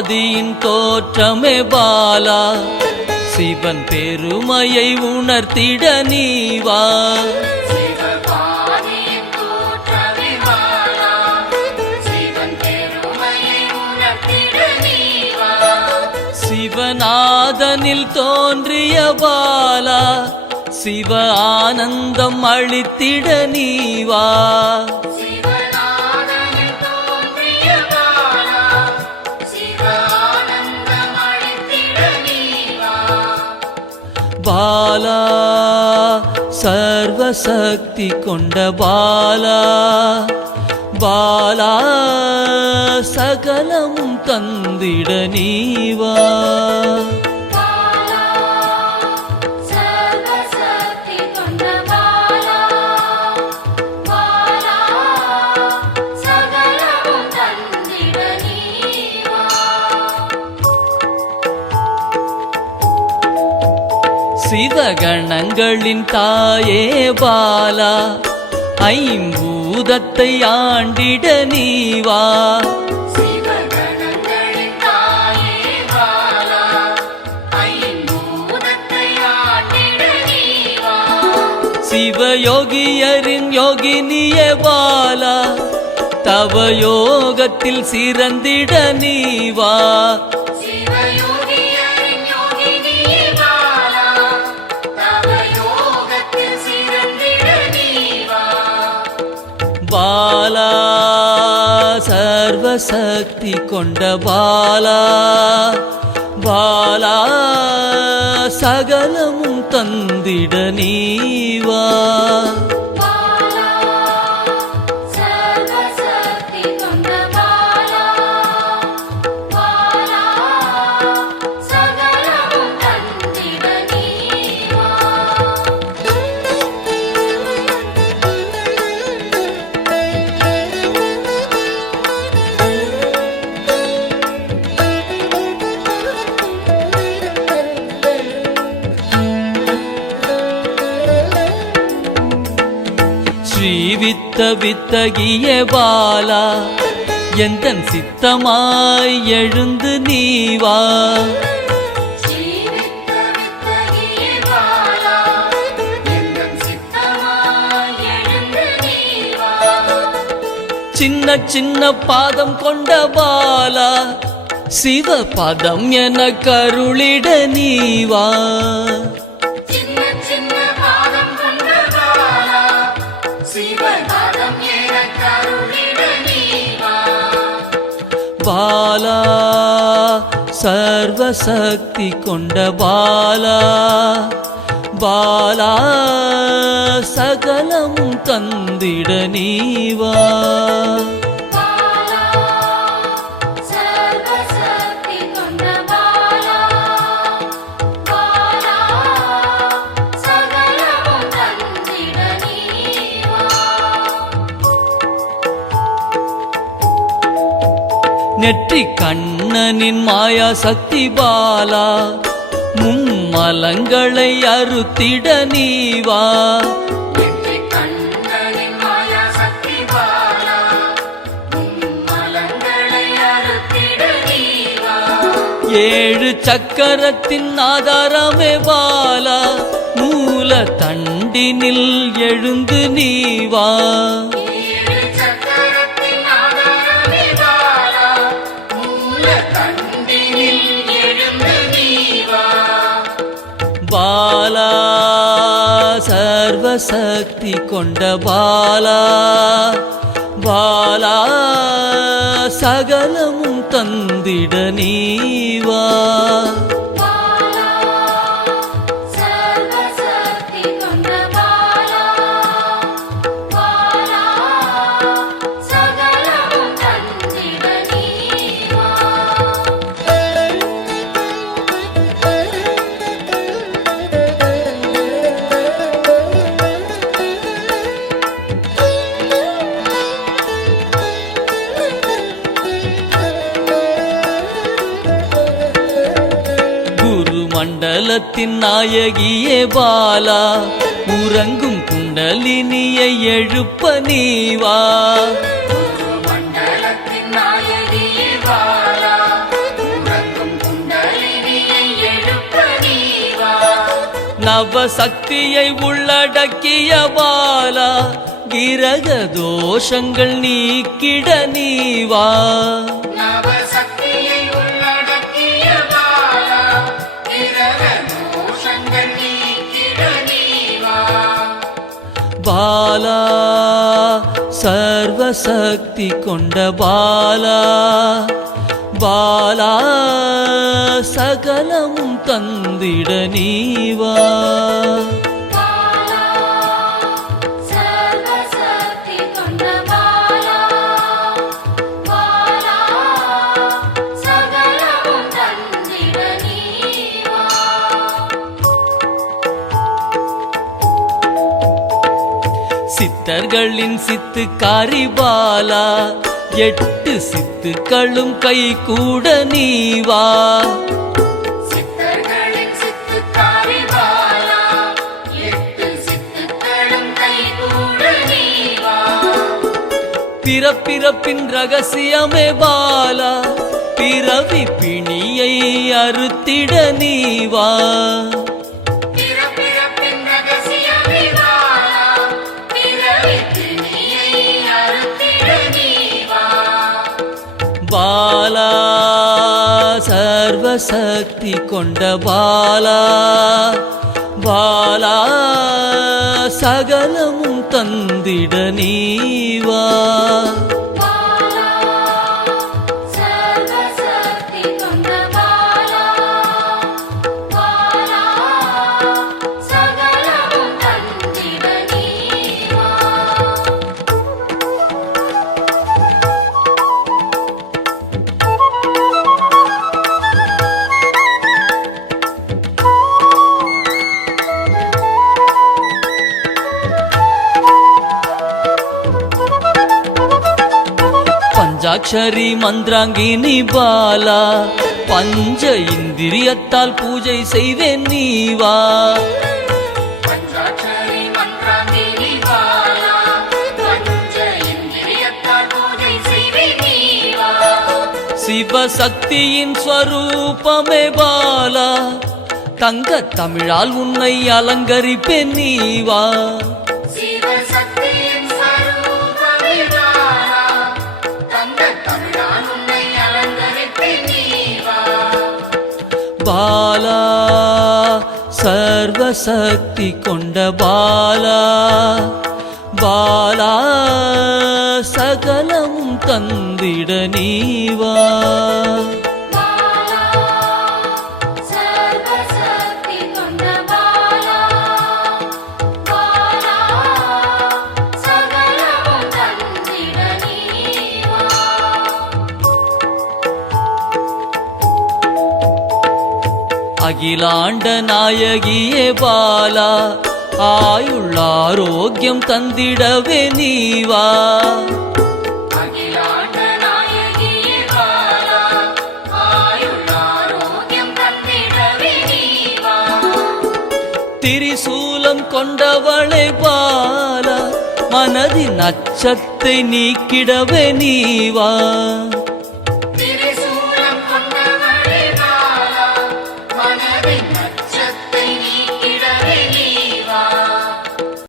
ஆதியின் தோற்றமே பாலா, சிவன் பெருமையை உணர்த்திட நீவா. சிவநாதனில் தோன்றிய பாலா, சிவ ஆனந்தம் அளித்திட நீவா. பாலா சர்வசக்தி கொண்ட பாலா, பாலா சகலமும் தந்திட நீவா. சிவகணங்களின் தாயே பாலா, ஐம்பூதத்தை ஆண்டிட நீவா. சிவயோகியரின் யோகினியே பாலா, தவ யோகத்தில் சிறந்திட நீவா. பாலா சர்வசக்தி கொண்ட பாலா, பாலா சகலமும் தந்திட நீவா. ஸ்ரீவித்த வித்தகிய பாலா, எந்தன் சித்தமாய் எழுந்து நீவா. சின்ன சின்ன பாதம் கொண்ட பாலா, சிவ பதம் என கருளிட நீவா. பாலா சர்வசக்தி கொண்ட பாலா, பாலா சகலமும் தந்திட நீவா. நெற்றி கண்ணனின் மாயா சக்தி பாலா, மும்மலங்களை அறுத்திட நீவா. ஏழு சக்கரத்தின் ஆதாரமே பாலா, மூல தண்டினில் எழுந்து நீவா. பாலா சர்வசக்தி கொண்ட பாலா, பாலா சகலமும் தந்திட நீவா. மண்டலத்தின் நாயகியே பாலா, உறங்கும் குண்டலினியை எழுப்ப நீவா. மண்டலத்தின் நாயகியே பாலா, நவசக்தியை உள்ளடக்கிய பாலா கிரக தோஷங்கள் நீக்கிட நீவா நவசக்தியை உள்ளடக்கிய பாலா கிரக தோஷங்கள் நீக்கிட நீவா பாலா சர்வசக்தி கொண்ட பாலா பாலா சகலமும் தந்திட நீவா பாலா சர்வசக்தி கொண்ட பாலா பாலா சகலமும் தந்திட நீவா சித்தர்களின் சித்துக்காரி பாலா 8 சித்துக்களும் கை கூட நீவா சித்தர்களின் சித்துக்காரி பாலா 8 சித்துக்களும் கைகூட நீவா பிறப்பிறப்பின் ரகசியமே பாலா பிறவி பிணியை அறுத்திட நீவா பிறப்பிறப்பின் ரகசியமே பாலா பிறவி பிணியை அறுத்திட நீவா பாலா சர்வசக்தி கொண்ட பாலா பாலா சகலமும் தந்திட நீவா பாலா சர்வசக்தி கொண்ட பாலா பாலா சகலமும் தந்திட நீவா பஞ்சாட்சரி மந்திராங்கினி பாலா பஞ்ச இந்திரியத்தால் பூஜை செய்வேன் நீவா பஞ்சாட்சரி மந்திராங்கினி பாலா பஞ்ச இந்திரியத்தால் பூஜை செய்வே நீவா சிவசக்தியின் ஸ்வரூபமே பாலா தங்க தமிழால் உன்னை அலங்கரிப்பேன் நீவா சிவசக்தியின் ஸ்வரூபமே பாலா தங்க தமிழால் உன்னை அலங்கரிப்பேன் நீவா பாலா சர்வசக்தி கொண்ட பாலா பாலா சகலமும் தந்திட நீவா பாலா சர்வசக்தி கொண்ட பாலா பாலா சகலமும் தந்திட நீவா அகிலாண்ட நாயகியே பாலா ஆயுள் ஆரோக்கியம் தந்திடவே நீவா அகிலாண்ட நாயகியே பாலா ஆயுள் ஆரோக்கியம் தந்திடவே நீவா திரிசூலம் கொண்டவளை பாலா மனதின் அச்சத்தை நீக்கிடவே நீவா